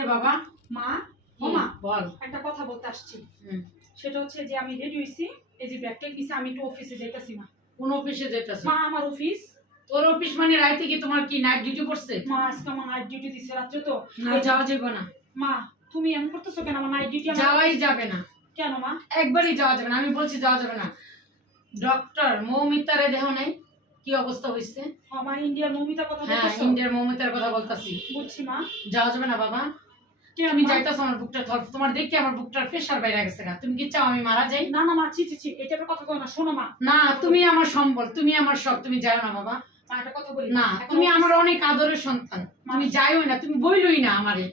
রে বাবা? মা, ও মা, বল। একটা কথা বলতে আসছি। সেটা হচ্ছে যে আমি রেডি হইছি, এই যে ব্যাগটা নিছি, আমি একটু অফিসে যাইতাছি মা। কোন অফিসে যাইতাছ? মা, আমার অফিস। তোর অফিস মানে রাইতে কি তোমার কি নাইট ডিউটি পড়ছে? মা, আজকে আমার নাইট ডিউটি দিছে রাত্রে তো। না, যাওয়া যাবে না। মা, তুমি এমন করতেছো কেন? আমার নাইট ডিউটি। যাওয়াই যাবে না। কেন মা? একবারই যাওয়া যাবে না, আমি বলছি যাওয়া যাবে না। ডক্টর মৌমিতারে দেহ নাই কি অবস্থা হইছে? আমার ইন্ডিয়ার মৌমিতার কথা হ্যাঁ, বলতেছো? ইন্ডিয়ার মৌমিতার কথা বলতাছি। বুঝছি মা। যাওয়া যাবে না বাবা। আমি যাইতাছি, আমার বুকটা তোমার দেখি আমার বুকটার প্রেসার বাইরে গেছে না। তুমি কি চাও আমি মারা যাই? না না মা, ছি ছি ছি, এটা কথা কই না। শোনো মা, না, তুমি আমার সম্বল, তুমি আমার সব, তুমি যাও না বাবা। মা একটা কথা বলি না, তুমি আমার অনেক আদরের সন্তান, তুমি যাইও না, তুমি বইলই না আমারে।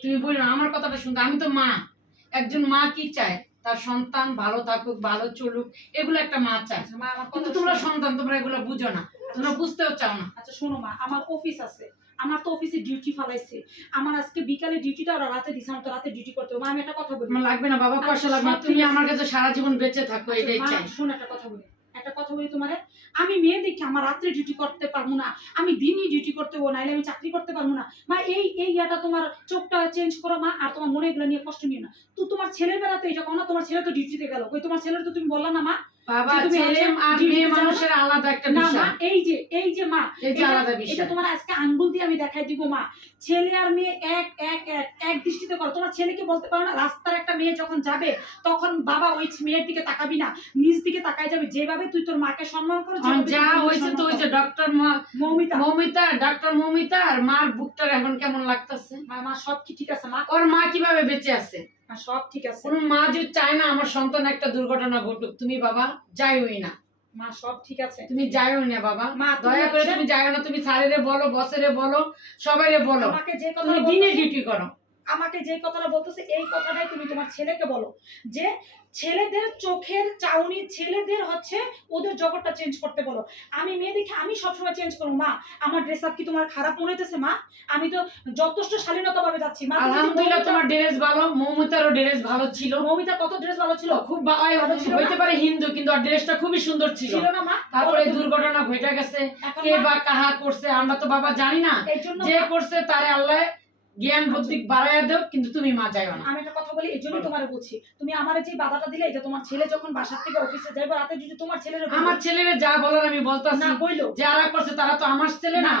তুমি বইল না আমার কথাটা শুনতে। আমি তো মা, একজন মা কি চায়? তার সন্তান ভালো থাকুক, ভালো চলুক, এগুলো একটা মা চায়। মা, আমার কিন্তু কথা তোমরা শোনো। সন্তান, তোমরা এগুলো বুঝো না, তোমরা বুঝতেও চাও না। আচ্ছা শোনো মা, আমার অফিস আছে, আমার তো অফিসে ডিউটি ফালাইছে। আমার আজকে বিকালে ডিউটিটা ওরা রাতে দিছে, আমার তো রাতে ডিউটি করতে হবে। মা, আমি একটা কথা বলি। আমার লাগবে না বাবা, পয়সা লাগবে না, তুমি আমার কাছে সারা জীবন বেঁচে থাকো, এটাই মা, চাই। শোনো একটা কথা বলি, একটা কথা বলি তোমারে। আমি মেয়ে দেখি আমার রাত্রে ডিউটি করতে পারবো না, আমি দিনই ডিউটি করতে হবো, নাইলে আমি চাকরি করতে পারবো না। মা, এই ইয়াটা তোমার চোখটা চেঞ্জ করো মা, আর তোমার মনে এগুলো নিয়ে কষ্ট নিও না। তো তোমার ছেলের বেলা তো এটা কোনো, তোমার ছেলে তো ডিউটিতে গেল, ওই তোমার ছেলের তো তুমি বললা না মা। বাবা, তুমি ছেলে আর মেয়ে মানুষের আলাদা একটা না মা, বিষয়। এই যে মা, এই যে আলাদা এটা বিষয়। তোমার আজকে আঙ্গুল দিয়ে আমি দেখাই দিব মা। ছেলে আর মেয়ে এক এক এক এক দৃষ্টিতে করো। তোমার ছেলেকে বলতে পারো না, রাস্তার একটা মেয়ে যখন যাবে তখন বাবা ওই মেয়ের দিকে তাকাবি না, নিজ দিকে তাকাই যাবে। যেভাবে তুই তোর মাকে সম্মান করো, যা হয়েছে তো হয়েছে। ডক্টর মৌমিতা, ডক্টর মৌমিতা আর মার বুকটার এখন কেমন লাগতেছে? মা সব কি ঠিক আছে মা? ওর মা কিভাবে বেঁচে আছে? সব ঠিক আছে। কোন মা যে চায় না আমার সন্তান একটা দুর্ঘটনা ঘটুক? তুমি বাবা যাইওই না। মা সব ঠিক আছে, তুমি যাইও না বাবা, মা দয়া করে তুমি যাইও না। তুমি স্যারেরে বলো, বসেরে বলো, সবাইরে বলো, আমাকে যে কথা তুমি দিনে ডিউটি করো। আমাকে যে কথাটা বলতেছে এই কথাটাই তুমি তোমার ছেলেকে বলো, যে ছেলেদের চোখের চাউনি, ছেলেদের হচ্ছে ওদের জগৎটা চেঞ্জ করতে বলো। আমি মেয়ে দেখে আমি সবসময় চেঞ্জ করবো মা। আমার ড্রেস আপ কি তোমার খারাপ মনে হইতেছে মা? আমি তো যথেষ্ট শালীনতা ভাবে যাচ্ছি মা। আলহামদুলিল্লাহ, তোমার ড্রেস ভালো, মৌমিতারও ড্রেস ভালো ছিল। মৌমিতা কত ড্রেস ভালো ছিল? খুব ভালো ছিল। হইতে পারে হিন্দু, কিন্তু ওর ড্রেসটা খুবই সুন্দর ছিল না মা? তারপরে দুর্ঘটনা ঘটে গেছে, কে বা কাহা করছে আমরা তো বাবা জানি না। যে করছে তারে আল্লাহ জ্ঞান বুদ্ধি বাড়াইয়া দেও, কিন্তু তুমি মা যাইও না। আমি একটা কথা বলি, এই জন্য তোমারে বলছি, তুমি আমারে যে বাধাটা দিলে, এটা তোমার ছেলে যখন বাসা থেকে অফিসে যাবে রাতে যদি তোমার ছেলের আমার ছেলেরে যা বলার আমি বলতাছি না বইলো, যারা করছে তারা তো আমার ছেলে না।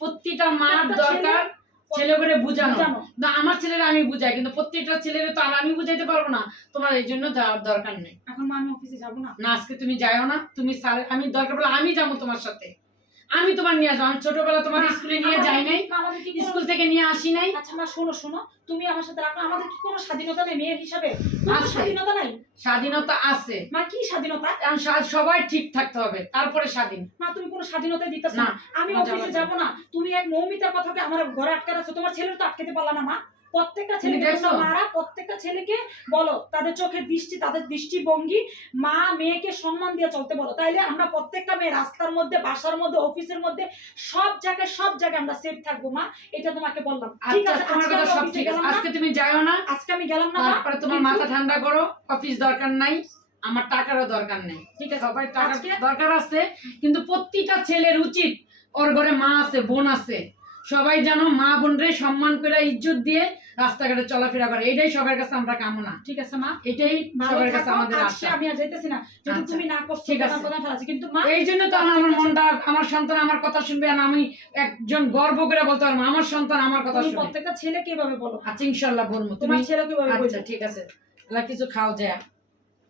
প্রত্যেকটা মার দরকার ছেলে করে বুঝানো। না, আমার ছেলেরা আমি বুঝাই, কিন্তু প্রত্যেকটা ছেলেরে তো আর আমি বুঝাইতে পারবো না। তোমার এই জন্য যাওয়ার দরকার নেই। এখন মা আমি অফিসে যাবো না। না, আজকে তুমি যাইও না। তুমি স্যার, আমি দরকার পড়লে আমি যাবো তোমার সাথে। আমি তোমার নিয়ে আসবো। আমি ছোটবেলা তোমার স্কুলে নিয়ে যাই নাই, স্কুল থেকে নিয়ে আসি নাই। আচ্ছা মা শোনো, তুমি আমার সাথে রাখো। আমাদের কি কোনো স্বাধীনতা নেই মেয়ের হিসাবে? স্বাধীনতা নাই? স্বাধীনতা আছে মা। কি স্বাধীনতা? সবাই ঠিক থাকতে হবে, তারপরে স্বাধীন। মা তুমি কোনো স্বাধীনতাই দিতেছ না। আমি অফিসে যাবো না। তুমি এক মৌমিতার কথাকে আমার ঘরে আটকে রাখছো, তোমার ছেলের তো আটকাতে পারলা না মা। প্রত্যেকটা ছেলেকে মারা, প্রত্যেকটা ছেলেকে বলো তাদের চোখের দৃষ্টি, তাদের দৃষ্টিভঙ্গি, মা মেয়েকে সম্মান দিয়ে চলতে বলো। তাইলে আমরা প্রত্যেকটা মেয়ে রাস্তার মধ্যে, বাসার মধ্যে, অফিসের মধ্যে, সব জায়গায় আমরা সেফ থাকবো মা। এটা তোমাকে বললাম। ঠিক আছে, তোমার কথা সব ঠিক আছে। আজকে তুমি যাও না। আজকে আমি গেলাম না। তারপরে তোমার মাথা ঠান্ডা করো। অফিস দরকার নাই, আমার টাকারও দরকার নেই। ঠিক আছে, সবাই টাকার দরকার আছে, কিন্তু প্রত্যেকটা ছেলের উচিত, ওর ঘরে মা আছে, বোন আছে, সবাই যেন মা বোনরে সম্মান করে ইজ্জত দিয়ে রাস্তাঘাটে চলাফেরা করে। এটাই সবার কাছে আমরা কামনা। ঠিক আছে মা, এটাই সবার কাছে আমাদের আশা। আমি আর যাইতেছি না, যদি তুমি না করছো। ঠিক আছে, কিন্তু মা এই জন্য তো আমার মনটা, আমার সন্তান আমার কথা শুনবে, আর আমি একজন গর্ব করে বলতে পারবো আমার সন্তান আমার কথা শুনবে। প্রত্যেকটা ছেলে কিভাবে বলো? আচ্ছা ইনশাআল্লাহ বলবো। তোমার ছেলে কিভাবে বলছো? আচ্ছা ঠিক আছে, কিছু খাও যায়।